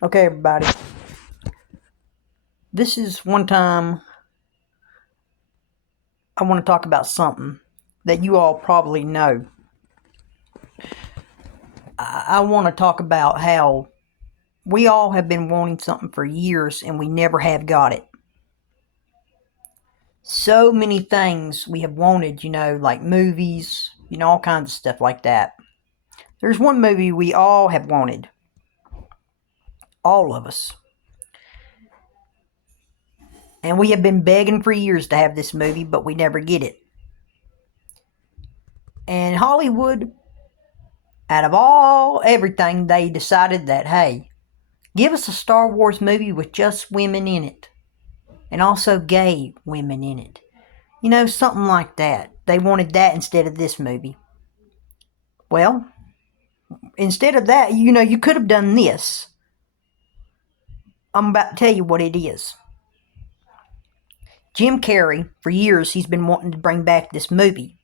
Okay, everybody. This is one time I want to talk about something that you all probably know. I want to talk about how we all have been wanting something for years and we never have got it. So many things we have wanted, like movies, all kinds of stuff like that. There's one movie we all have wanted. All of us. And we have been begging for years to have this movie, but we never get it. And Hollywood, out of everything, they decided that, hey, give us a Star Wars movie with just women in it. And also gay women in it. Something like that. They wanted that instead of this movie. Well, instead of that, you could have done this. I'm about to tell you what it is. Jim Carrey, for years, he's been wanting to bring back this movie.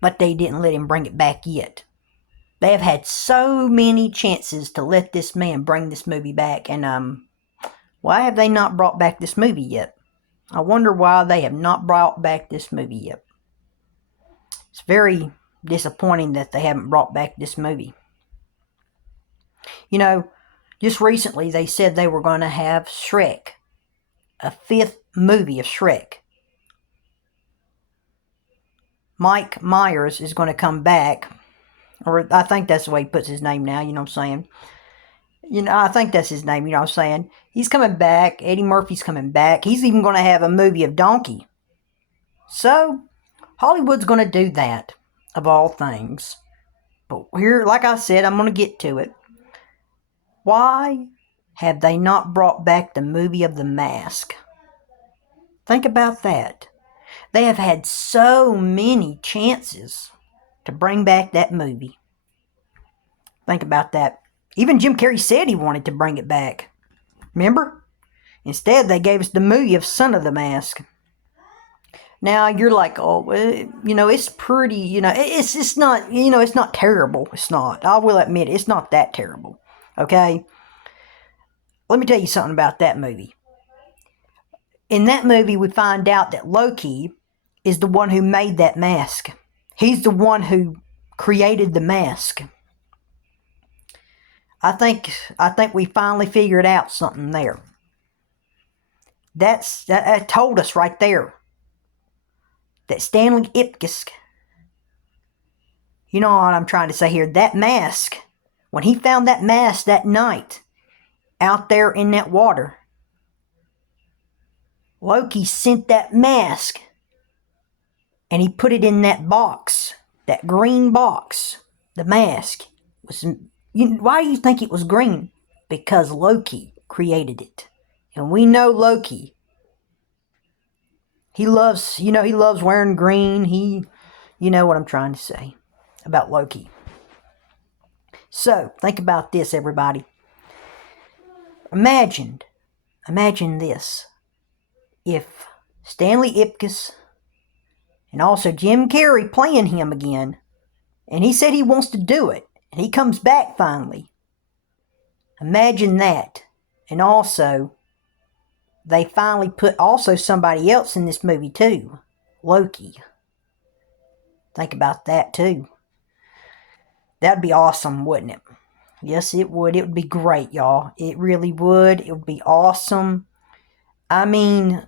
But they didn't let him bring it back yet. They have had so many chances to let this man bring this movie back. And, why have they not brought back this movie yet? I wonder why they have not brought back this movie yet. It's very disappointing that they haven't brought back this movie. Just recently they said they were going to have Shrek. A fifth movie of Shrek. Mike Myers is going to come back. Or I think that's the way he puts his name now, you know what I'm saying? I think that's his name, you know what I'm saying? He's coming back. Eddie Murphy's coming back. He's even going to have a movie of Donkey. So, Hollywood's going to do that, of all things. But here, like I said, I'm going to get to it. Why have they not brought back the movie of The Mask? Think about that. They have had so many chances to bring back that movie. Think about that. Even Jim Carrey said he wanted to bring it back. Remember? Instead, they gave us the movie of Son of the Mask. Now, you're like, oh, it's pretty, it's not, it's not terrible. It's not. I will admit it's not that terrible. Okay? Let me tell you something about that movie. In that movie, we find out that Loki is the one who made that mask. He's the one who created the mask. I think we finally figured out something there. That told us right there that Stanley Ipkiss, you know what I'm trying to say here, that mask, when he found that mask that night out there in that water, Loki sent that mask and he put it in that box, that green box. The mask was, why do you think it was green? Because Loki created it. And we know Loki. He loves, he loves wearing green. You know what I'm trying to say about Loki. So, think about this, everybody. Imagine this. If Stanley Ipkiss and also Jim Carrey playing him again, and he said he wants to do it, and he comes back finally. Imagine that. And also, they finally put also somebody else in this movie too. Loki. Think about that too. That'd be awesome, wouldn't it? Yes, it would. It would be great, y'all. It really would. It would be awesome. I mean,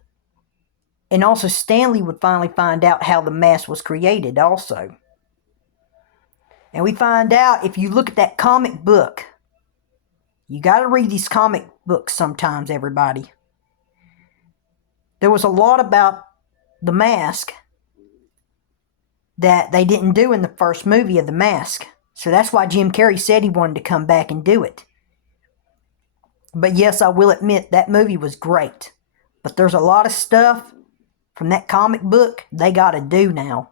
and also Stanley would finally find out how the mask was created also. And we find out, if you look at that comic book, you got to read these comic books sometimes, everybody. There was a lot about the mask that they didn't do in the first movie of The Mask. So that's why Jim Carrey said he wanted to come back and do it. But yes, I will admit that movie was great. But there's a lot of stuff from that comic book they got to do now.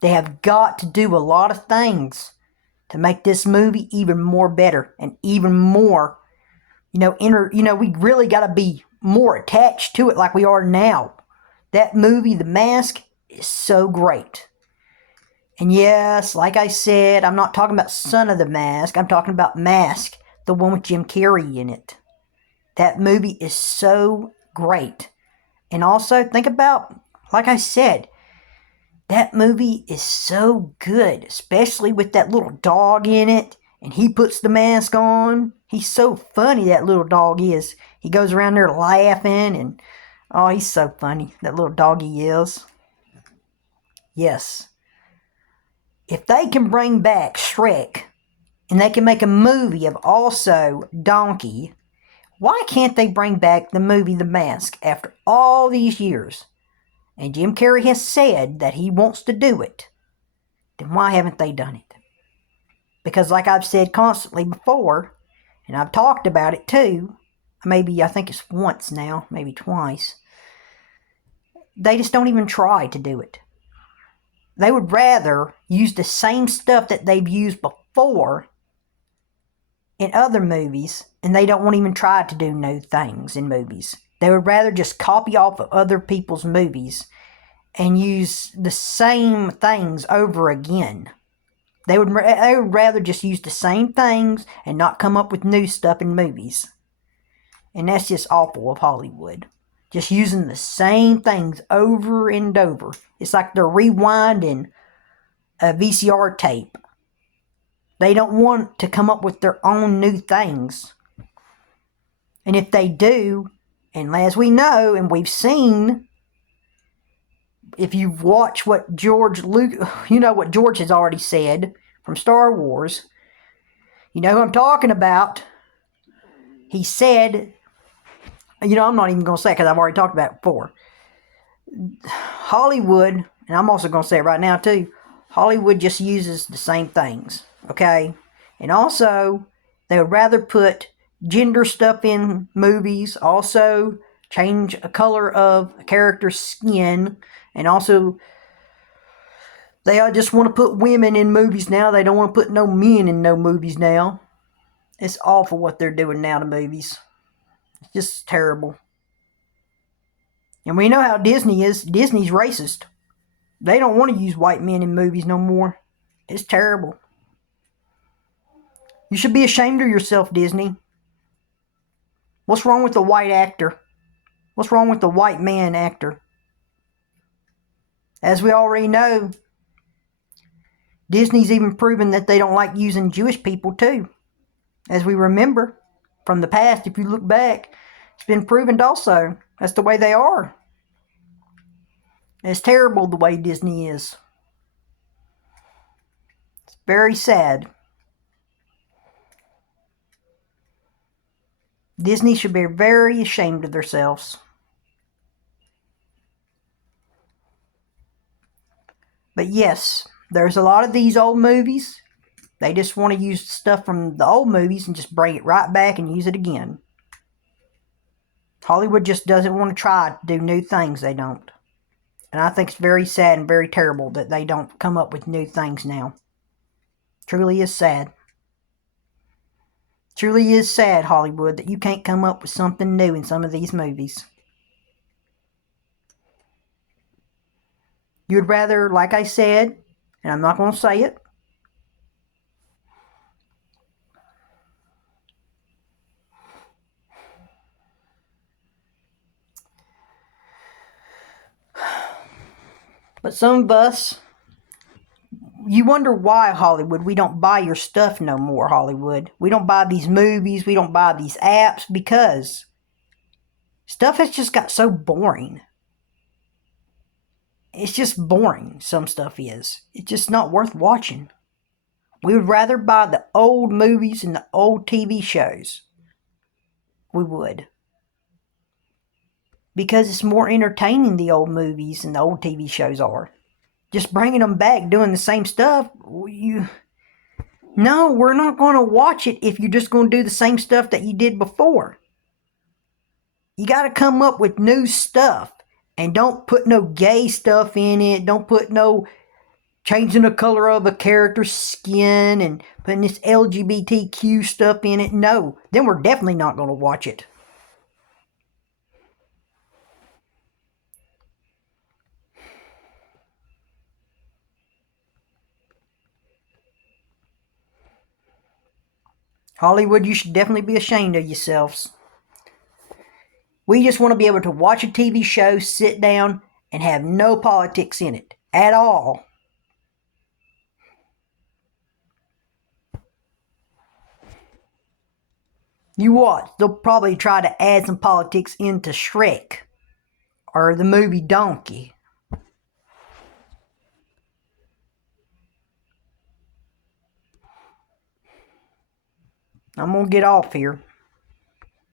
They have got to do a lot of things to make this movie even more better and even more, we really got to be more attached to it like we are now. That movie, The Mask, is so great. And yes, like I said, I'm not talking about Son of the Mask. I'm talking about Mask, the one with Jim Carrey in it. That movie is so great. And also, think about, like I said, that movie is so good, especially with that little dog in it, and he puts the mask on. He's so funny, that little dog is. He goes around there laughing, and oh, he's so funny, that little doggy is. Yes. If they can bring back Shrek, and they can make a movie of also Donkey, why can't they bring back the movie The Mask after all these years? And Jim Carrey has said that he wants to do it. Then why haven't they done it? Because like I've said constantly before, and I've talked about it too, maybe I think it's once now, maybe twice, they just don't even try to do it. They would rather use the same stuff that they've used before in other movies, and they don't want to even try to do new things in movies. They would rather just copy off of other people's movies and use the same things over again. They would rather just use the same things and not come up with new stuff in movies. And that's just awful of Hollywood. Just using the same things over and over. It's like they're rewinding a VCR tape. They don't want to come up with their own new things. And if they do, and as we know and we've seen, if you've watched what George has already said from Star Wars, you know who I'm talking about. He said, I'm not even going to say it because I've already talked about it before. Hollywood, and I'm also going to say it right now too, Hollywood just uses the same things, okay? And also, they would rather put gender stuff in movies, also change a color of a character's skin, and also they just want to put women in movies now. They don't want to put no men in no movies now. It's awful what they're doing now to movies. It's just terrible. And we know how Disney is. Disney's racist. They don't want to use white men in movies no more. It's terrible. You should be ashamed of yourself, Disney. What's wrong with the white actor? What's wrong with the white man actor? As we already know, Disney's even proven that they don't like using Jewish people too. As we remember from the past, if you look back, it's been proven also. That's the way they are. It's terrible the way Disney is. It's very sad. Disney should be very ashamed of themselves. But yes, there's a lot of these old movies. They just want to use stuff from the old movies and just bring it right back and use it again. Hollywood just doesn't want to try to do new things. They don't. And I think it's very sad and very terrible that they don't come up with new things now. Truly is sad. Truly is sad, Hollywood, that you can't come up with something new in some of these movies. You'd rather, like I said, and I'm not going to say it, but some of us, you wonder why, Hollywood, we don't buy your stuff no more, Hollywood. We don't buy these movies, we don't buy these apps, because stuff has just got so boring. It's just boring, some stuff is. It's just not worth watching. We would rather buy the old movies and the old TV shows. We would. Because it's more entertaining, the old movies and the old TV shows are. Just bringing them back, doing the same stuff, no, we're not going to watch it if you're just going to do the same stuff that you did before. You got to come up with new stuff. And don't put no gay stuff in it. Don't put no changing the color of a character's skin and putting this LGBTQ stuff in it. No, then we're definitely not going to watch it. Hollywood, you should definitely be ashamed of yourselves. We just want to be able to watch a TV show, sit down, and have no politics in it at all. You watch, they'll probably try to add some politics into Shrek or the movie Donkey. I'm going to get off here.